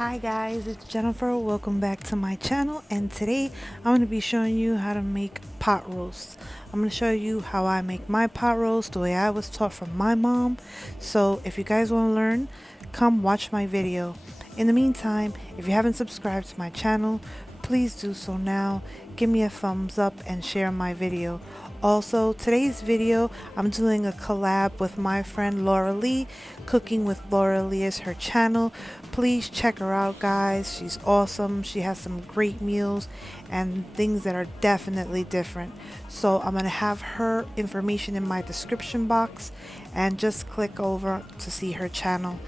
Hi guys, it's Jennifer. Welcome back to my channel, and today I'm going to be showing you how to make pot roast. I'm going to show you how I make my pot roast the way I was taught from my mom. So if you guys want to learn, come watch my video. In the meantime, if you haven't subscribed to my channel, please do so now. Give me a thumbs up and share my video. Also, today's video, I'm doing a collab with my friend Lauralee. Cooking with Lauralee is her channel. Please check her out, guys. She's awesome. She has some great meals and things that are definitely different. So I'm going to have her information in my description box, and just click over to see her channel.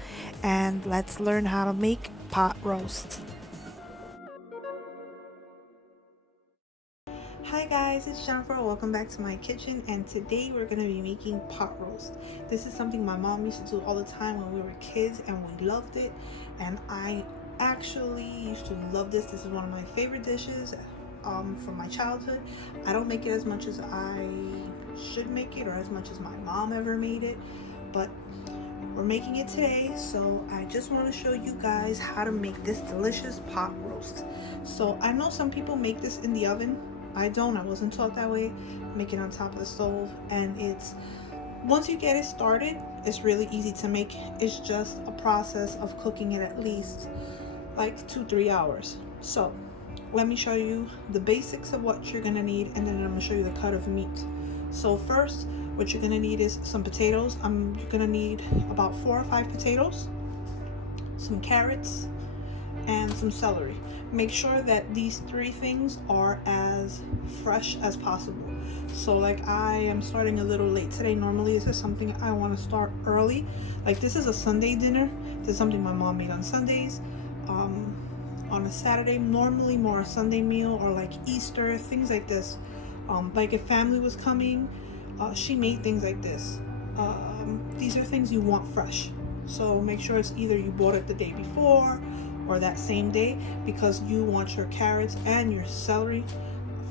And let's learn how to make pot roast. Hi guys, it's Jennifer. Welcome back to my kitchen, and today we're going to be making pot roast. This is something my mom used to do all the time when we were kids, and we loved it. And I actually used to love this. This is one of my favorite dishes from my childhood. I don't make it as much as I should make it, or as much as my mom ever made it, but we're making it today. So I just want to show you guys how to make this delicious pot roast. So I know some people make this in the oven. I don't. I wasn't taught that way. Make it on top of the stove, and it's, once you get it started, it's really easy to make. It's just a process of cooking it at least like 2-3 hours. So let me show you the basics of what you're gonna need, and then I'm gonna show you the cut of meat. So first, what you're gonna need is some potatoes. You're gonna need about 4 or 5 potatoes, some carrots, and some celery. Make sure that these 3 things are as fresh as possible. So like, I am starting a little late today. Normally this is something I want to start early. Like, this is a Sunday dinner. This is something my mom made on Sundays. On a Saturday, normally more a Sunday meal, or like Easter, things like this. Like if family was coming, she made things like this. These are things you want fresh. So make sure it's either you bought it the day before or that same day, because you want your carrots and your celery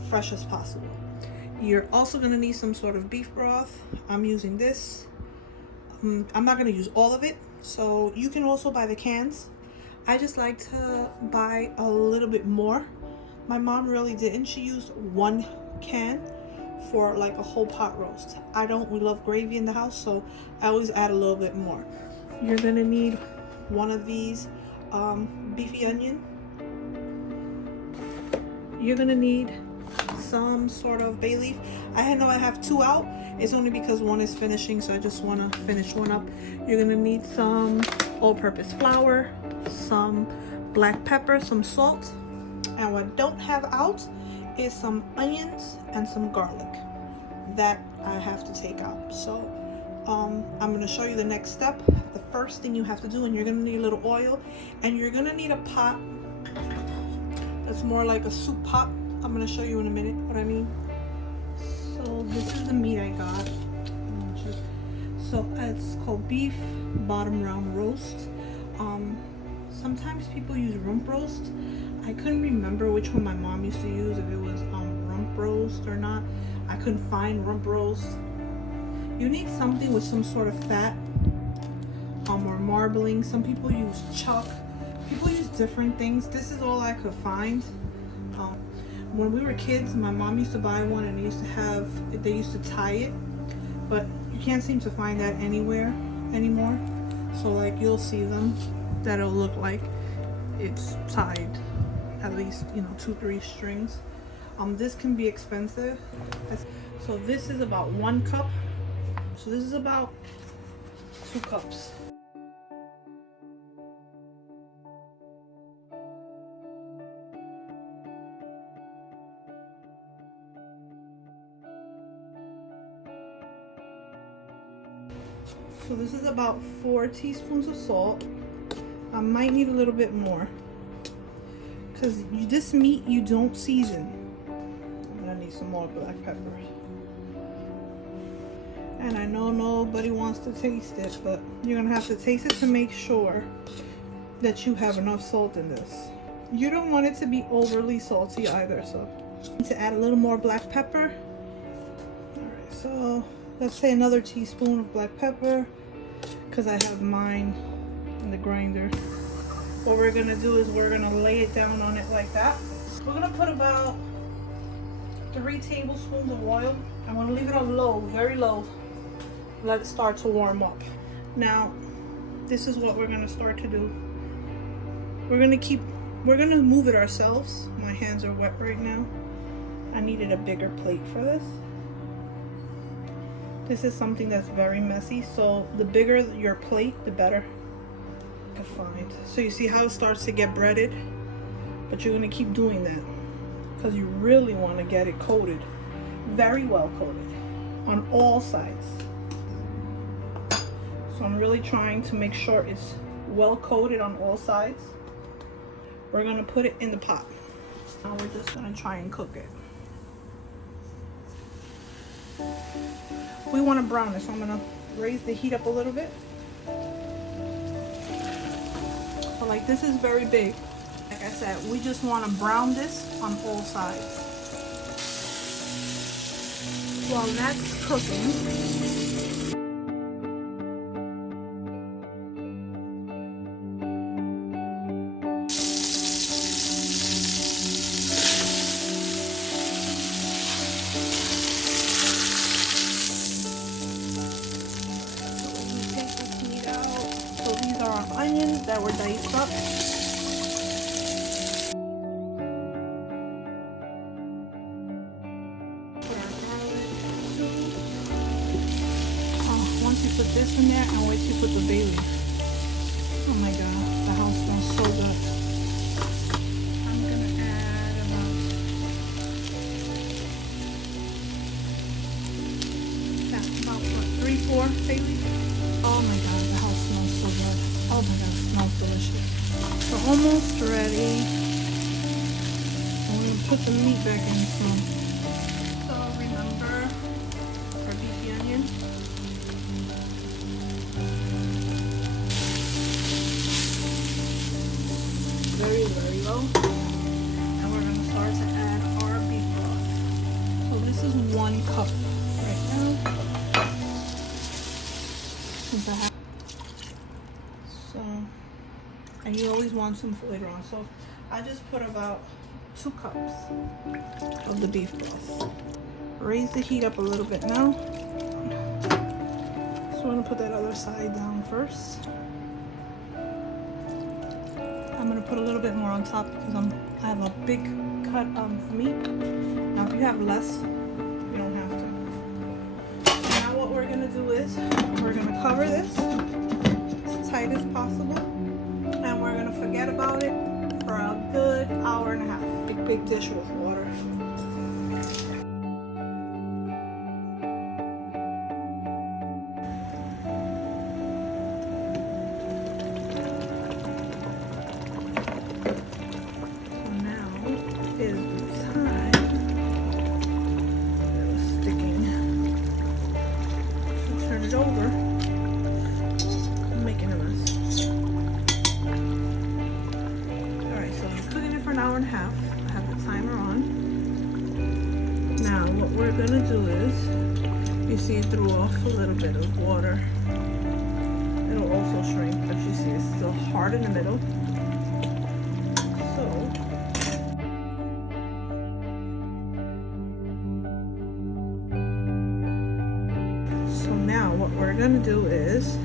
fresh as possible. You're also going to need some sort of beef broth. I'm using this. I'm not going to use all of it, so you can also buy the cans. I just like to buy a little bit more. My mom really didn't. She used 1 can for like a whole pot roast. We love gravy in the house, so I always add a little bit more. You're going to need one of these beefy onion. You're gonna need some sort of bay leaf. I know I have 2 out. It's only because 1 is finishing, so I just want to finish 1 up. You're gonna need some all-purpose flour, some black pepper, some salt, and what I don't have out is some onions and some garlic that I have to take out. So I'm going to show you the next step. The first thing you have to do, and you're going to need a little oil, and you're going to need a pot that's more like a soup pot. I'm going to show you in a minute what I mean. So this is the meat I got. So it's called beef bottom round roast. Sometimes people use rump roast. I couldn't remember which one my mom used to use, if it was rump roast or not. I couldn't find rump roast. You need something with some sort of fat, or marbling. Some people use chuck. People use different things. This is all I could find. When we were kids, my mom used to buy one, and they used to tie it, but you can't seem to find that anywhere anymore. So like, you'll see them that'll look like it's tied, at least 2-3 strings. This can be expensive. So this is about 1 cup. So this is about 2 cups. So this is about 4 teaspoons of salt. I might need a little bit more, because this meat you don't season. I'm gonna need some more black pepper. And I know nobody wants to taste it, but you're gonna have to taste it to make sure that you have enough salt in this. You don't want it to be overly salty either, so you need to add a little more black pepper. Alright, so let's say another teaspoon of black pepper, because I have mine in the grinder. what we're gonna do is we're gonna lay it down on it like that. We're gonna put about 3 tablespoons of oil. I'm gonna leave it on low, very low. Let it start to warm up. Now, this is what we're gonna start to do. We're gonna move it ourselves. My hands are wet right now. I needed a bigger plate for this. This is something that's very messy, so the bigger your plate, the better to find. So you see how it starts to get breaded? But you're gonna keep doing that because you really wanna get it coated, very well coated on all sides. So I'm really trying to make sure it's well coated on all sides. We're gonna put it in the pot. Now we're just gonna try and cook it. We want to brown it, so I'm gonna raise the heat up a little bit. So like this is very big. Like I said, we just want to brown this on all sides. While that's cooking, onions that were diced up. Put our garlic too. Once you put this in there, I'll wait till you put the bay leaf. Oh my god, the house smells so good. I'm gonna add about what, 3-4 bay leaf. Oh my god, the house smells so good. Oh my god, it smells delicious. We're almost ready. I'm going to put the meat back in soon. So remember our beefy onion. Very, very low. And we're going to start to add our beef broth. So this is 1 cup right now. Since I have and you always want some for later on, so I just put about 2 cups of the beef broth. Raise the heat up a little bit now. So I'm gonna put that other side down first. I'm gonna put a little bit more on top because I have a big cut of meat. Now if you have less, you don't have to. Now what we're gonna do is we're gonna cover this as tight as possible. And we're gonna forget about it for a good hour and a half. Big dish with water. So now is the time. It was sticking. So turn it over. I'm making a mess. An hour and a half. I have the timer on. Now what we're gonna do is, you see it threw off a little bit of water. It'll also shrink, but you see it's still hard in the middle. So now what we're gonna do is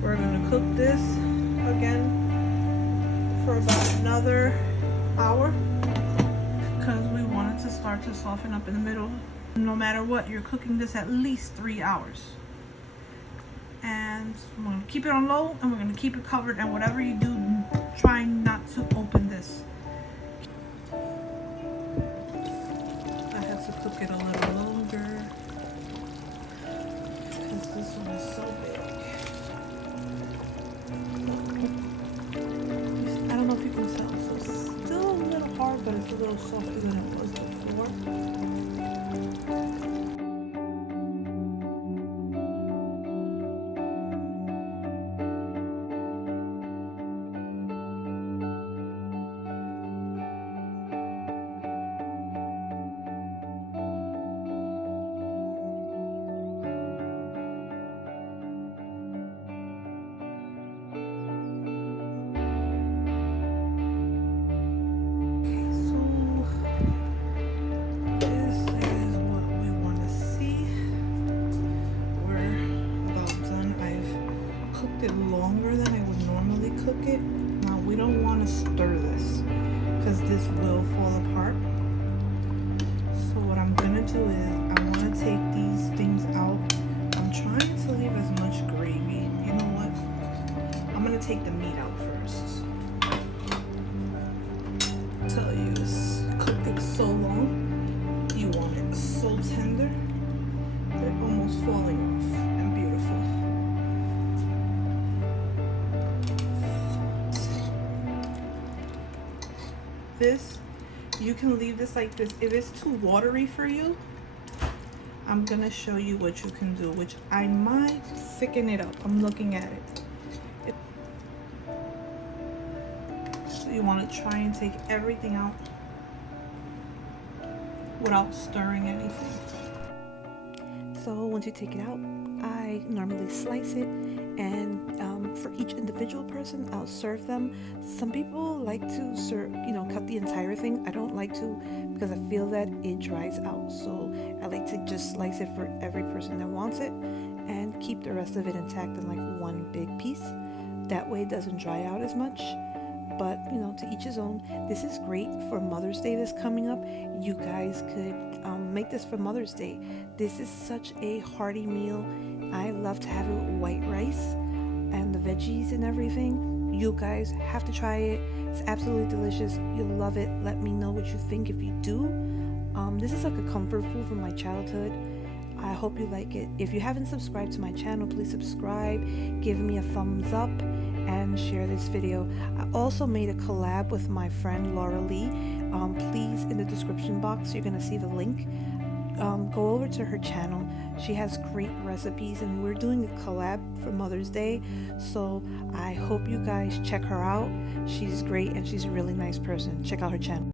we're gonna cook this again for about another hour because we want it to start to soften up in the middle. No matter what, you're cooking this at least 3 hours. And we're going to keep it on low and we're going to keep it covered, and whatever you do, try not to open this. I have to cook it a little longer because this one is so big. You can tell, so it's still a little hard, but it's a little softer than it was before. to stir this because this will fall apart. So what I'm gonna do is I want to take these things out. I'm trying to leave as much gravy. You know what? I'm gonna take the meat out first. I tell you, it's cooked it so long. You want it so tender, they're almost falling off and beautiful. This, you can leave this like this. If it's too watery for you, I'm gonna show you what you can do, which I might thicken it up. I'm looking at it. So you want to try and take everything out without stirring anything. So once you take it out, I normally slice it, and for each individual person, I'll serve them. Some people like to serve, cut the entire thing. I don't like to because I feel that it dries out. So I like to just slice it for every person that wants it and keep the rest of it intact in like one big piece. That way it doesn't dry out as much. But to each his own. This is great for Mother's Day that's coming up. You guys could make this for Mother's Day. This is such a hearty meal. I love to have it with white rice and the veggies and everything. You guys have to try it. It's absolutely delicious. You'll love it. Let me know what you think if you do. This is like a comfort food from my childhood. I hope you like it. If you haven't subscribed to my channel, please subscribe, give me a thumbs up, and share this video. I also made a collab with my friend Lauralee. Please, in the description box, you're gonna see the link. Go over to her channel. She has great recipes, and we're doing a collab for Mother's Day. So I hope you guys check her out. She's great, and she's a really nice person. Check out her channel.